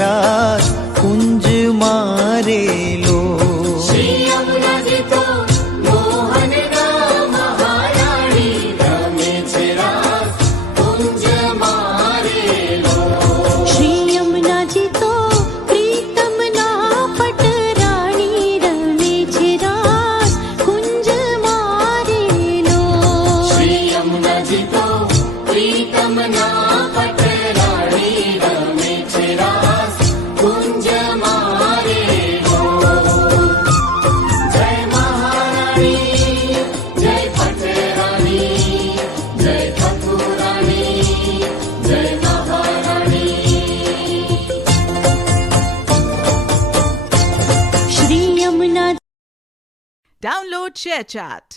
રાસ કુંજ મારેલો. શ્રી યમુનાજી તો મોહનના મહારાણી રમે છે રાસ કુંજ મારેલો. શ્રી યમુનાજી તો પ્રીતમના પટરાણી રમે છે રાસ કુંજ મારેલો. શ્રી યમુનાજી તો પ્રીતમના પટરાણી રમે છે રાસ કુંજ મારેલો. જય મહારાણી જય પટરાણી જય મથુરાણી જય મહારાણી. Shri Yamuna Download ShareChat.